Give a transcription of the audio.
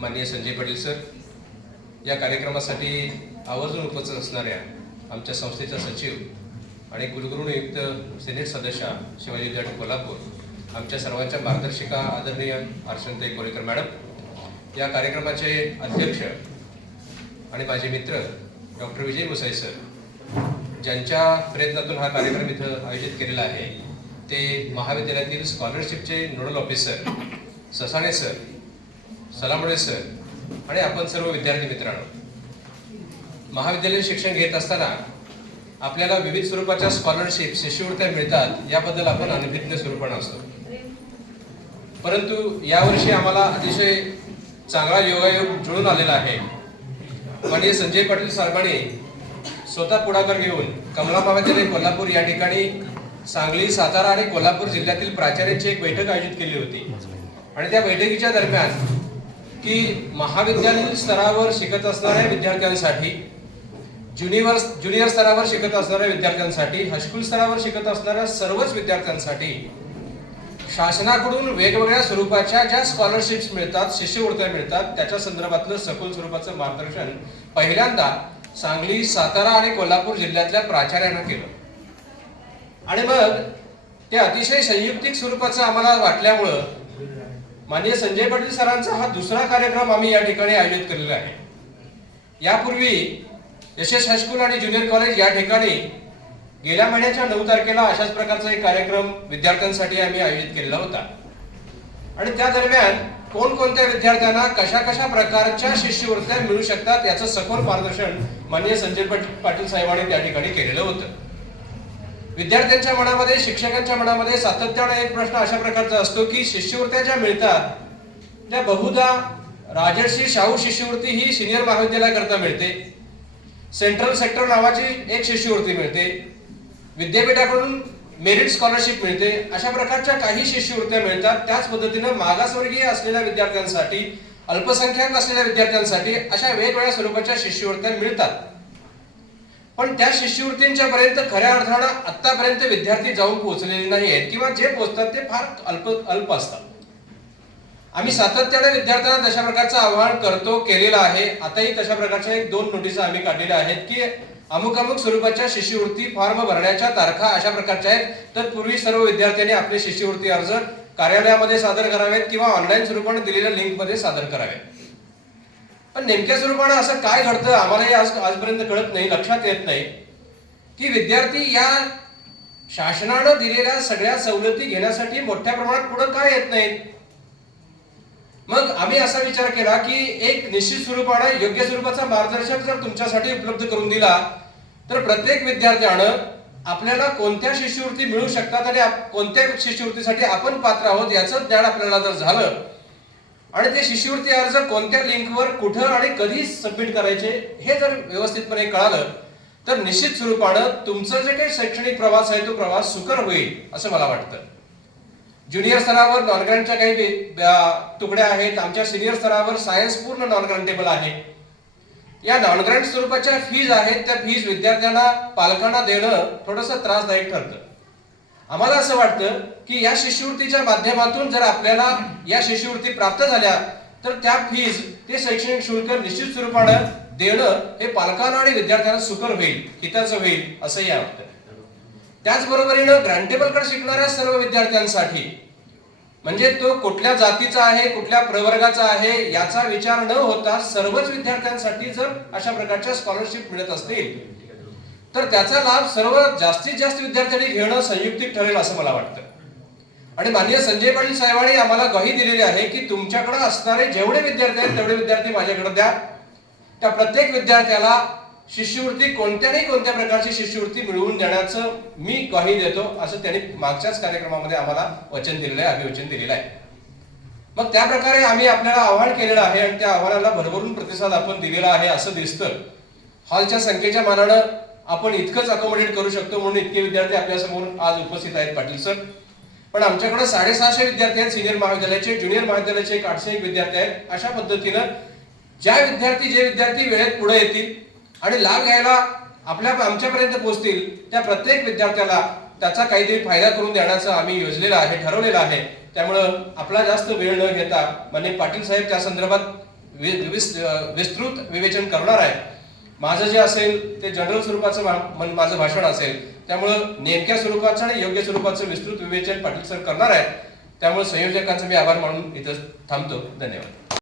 माननीय संजय पाटील सर, या कार्यक्रमासाठी आवर्जून उपस्थित असणाऱ्या आमच्या संस्थेचा सचिव आणि कुलगुरुनियुक्त सिनेट सदस्य शिवाजी विद्यापीठ कोल्हापूर, आमच्या सर्वांच्या मार्गदर्शिका आदरणीय अर्चनाताई कोरेकर मॅडम, या कार्यक्रमाचे अध्यक्ष आणि माझे मित्र डॉक्टर विजय मुसाई सर, ज्यांच्या प्रयत्नातून हा कार्यक्रम इथं आयोजित केलेला आहे, ते महाविद्यालयातील स्कॉलरशिपचे nodal officer Sasane sir, सलामडे sir आणि आपण सर्व विद्यार्थी मित्रांनो, महाविद्यालयीन शिक्षण घेत असताना आपल्याला विविध स्वरूपाच्या स्कॉलरशिप शिष्यवृत्त्या मिळतात, याबद्दल आपण अनभिज्ञ स्वरूपाने असतो. परंतु यावर्षी आम्हाला अतिशय चांगला योगायोग जुळून आलेला आहे. माननीय संजय पाटील साहेबांनी स्वतः पुढाकार घेऊन कमला महाविद्यालय कोल्हापूर या ठिकाणी सांगली, सातारा आणि कोल्हापूर जिल्ह्यातील प्राचार्यांची एक बैठक आयोजित केली होती. आणि त्या बैठकीच्या दरम्यान की महाविद्यालयीन स्तरावर शिकत असणाऱ्या विद्यार्थ्यांसाठी, ज्युनियर स्तरावर शिकत असणाऱ्या विद्यार्थ्यांसाठी, हायस्कूल स्तरावर शिकत असणाऱ्या सर्वच विद्यार्थ्यांसाठी शासनाकडून वेगवेगळ्या स्वरूपाच्या ज्या स्कॉलरशिप्स मिळतात, शिष्यवृत्त्या मिळतात, त्याच्या संदर्भातलं सखोल स्वरूपाचं मार्गदर्शन पहिल्यांदा सांगली, सातारा आणि कोल्हापूर जिल्ह्यातल्या प्राचार्यांना केलं. आणि मग ते अतिशय संयुक्तिक स्वरूपाचं आम्हाला वाटल्यामुळं माननीय संजय पाटील सरांचा हा दुसरा कार्यक्रम आम्ही या ठिकाणी आयोजित केलेला आहे. यापूर्वी यशस हायस्कूल आणि ज्युनियर कॉलेज या ठिकाणी गेल्या महिन्याच्या 9 तारखेला अशाच प्रकारचा एक कार्यक्रम विद्यार्थ्यांसाठी आम्ही आयोजित केलेला होता. आणि त्या दरम्यान कोणकोणत्या विद्यार्थ्यांना कशा कशा प्रकारच्या शिष्यवृत्त्या मिळू शकतात याचं सखोल मार्गदर्शन माननीय संजय पाटील साहेबांनी त्या ठिकाणी केलेलं होतं. विद्यार्थ्यांच्या मनामध्ये, शिक्षकांच्या मनामध्ये सातत्याने एक प्रश्न अशा प्रकारचा असतो की शिष्यवृत्त्या ज्या मिळतात त्या बहुधा राजर्षी शाहू शिष्यवृत्ती ही सिनियर महाविद्यालयाकरता मिळते, सेंट्रल सेक्टर नावाची एक शिष्यवृत्ती मिळते, विद्यापीठाकडून मेरिट स्कॉलरशिप मिळते, अशा प्रकारच्या काही शिष्यवृत्त्या मिळतात. त्याच पद्धतीनं मागासवर्गीय असलेल्या विद्यार्थ्यांसाठी, अल्पसंख्याक असलेल्या विद्यार्थ्यांसाठी अशा वेगवेगळ्या स्वरूपाच्या शिष्यवृत्त्या मिळतात. पण त्या शिष्यवृत्तींच्या पर्यंत खऱ्या अर्थानं आतापर्यंत विद्यार्थी जाऊन पोहोचलेले नाही आहेत किंवा जे पोहोचतात ते फार अल्प असतात. आम्ही सातत्याने विद्यार्थ्यांना तशा प्रकारचं आवाहन केलेलं आहे. आताही तशा प्रकारच्या 1-2 नोटिसा आम्ही काढलेल्या आहेत की अमुक स्वरूपाच्या शिष्यवृत्ती फॉर्म भरण्याच्या तारखा अशा प्रकारच्या आहेत. तत्पूर्वी सर्व विद्यार्थ्यांनी आपले शिष्यवृत्ती अर्ज कार्यालयामध्ये सादर करावेत किंवा ऑनलाईन स्वरूपाने दिलेल्या लिंकमध्ये सादर करावेत. पण नेमक्या स्वरूपाने असं काय घडतं आम्हालाही आजपर्यंत कळत नाही, लक्षात येत नाही की विद्यार्थी या शासनानं दिलेल्या सगळ्या सवलती घेण्यासाठी मोठ्या प्रमाणात पुढे काय येत नाहीत. मग आम्ही असा विचार केला की एक निश्चित स्वरूपाने योग्य स्वरूपाचा मार्गदर्शक जर तुमच्यासाठी उपलब्ध करून दिला तर प्रत्येक विद्यार्थ्यानं आपल्याला कोणत्या शिष्यवृत्ती मिळू शकतात आणि कोणत्या शिष्यवृत्तीसाठी आपण पात्र आहोत याचं ज्ञान आपल्याला जर झालं आणि ते शिष्यवृत्ती अर्ज कोणत्या लिंकवर, कुठं आणि कधी सबमिट करायचे हे जर व्यवस्थितपणे कळालं तर निश्चित स्वरूपानं तुमचं जे काही शैक्षणिक प्रवास आहे तो प्रवास सुकर होईल असं मला वाटतं. ज्युनियर स्तरावर नॉन ग्रँटच्या काही तुकड्या आहेत. आमच्या सिनियर स्तरावर सायन्स पूर्ण नॉन ग्रँटेबल आहे. या नॉन ग्रँट स्वरूपाच्या फीज आहेत, त्या फीज विद्यार्थ्यांना, पालकांना देणं थोडंसं त्रासदायक ठरतं. आम्हाला असं वाटतं की या शिष्यवृत्तीच्या माध्यमातून जर आपल्याला या शिष्यवृत्ती प्राप्त झाल्या तर त्या फीज, ते शैक्षणिक शुल्क निश्चित स्वरूपानं देणं हे पालकांना आणि विद्यार्थ्यांना सुकर होईल, हिताचं होईल असंही वाटतं. त्याचबरोबरीनं ग्रँटेबलकडे शिकणाऱ्या सर्व विद्यार्थ्यांसाठी, म्हणजे तो कुठल्या जातीचा आहे, कुठल्या प्रवर्गाचा आहे याचा विचार न होता सर्वच विद्यार्थ्यांसाठी जर अशा प्रकारच्या स्कॉलरशिप मिळत असतील तर त्याचा लाभ सर्व जास्तीत जास्त विद्यार्थ्यांनी घेणं संयुक्तिक ठरेल असं मला वाटतं. आणि माननीय संजय पाटील साहेबांनी आम्हाला ग्वाही दिलेली आहे की तुमच्याकडे असणारे जेवढे विद्यार्थी आहेत तेवढे विद्यार्थी माझ्याकडे द्या. त्या प्रत्येक विद्यार्थ्याला शिष्यवृत्ती, कोणत्या प्रकारची शिष्यवृत्ती मिळवून देण्याचं मी ग्वाही देतो असं त्यांनी मागच्याच कार्यक्रमामध्ये आम्हाला वचन दिलेलं आहे, अभिवचन दिलेलं आहे. मग त्या प्रकारे आम्ही आपल्याला आवाहन केलेलं आहे आणि त्या आव्हानाला भरभरून प्रतिसाद आपण दिलेला आहे असं दिसतं. हॉलच्या संख्येच्या मानानं आपण इतकंच अकोमोडेट करू शकतो म्हणून इतके विद्यार्थी आपल्यासमोर आज उपस्थित आहेत पाटील सर. पण आमच्याकडे 650 विद्यार्थी आहेत सिनियर महाविद्यालयाचे, ज्युनियर महाविद्यालयाचे 801 विद्यार्थी आहेत. अशा पद्धतीनं जे विद्यार्थी वेळेत पुढे येतील आणि लाभ घ्यायला आमच्यापर्यंत पोहोचतील त्या प्रत्येक विद्यार्थ्याला त्याचा काहीतरी फायदा करून देण्याचं आम्ही योजलेलं आहे, ठरवलेलं आहे. त्यामुळे आपला जास्त वेळ न घेता माननीय पाटील साहेब त्या संदर्भात विस्तृत विवेचन करणार आहे. माझं जे असेल ते जनरल स्वरूपाचं माझं भाषण असेल, त्यामुळं नेमक्या स्वरूपाचं आणि योग्य स्वरूपाचं विस्तृत विवेचन पाटील सर करणार आहेत. त्यामुळे संयोजकांचा मी आभार मानून इथं थांबतो. धन्यवाद.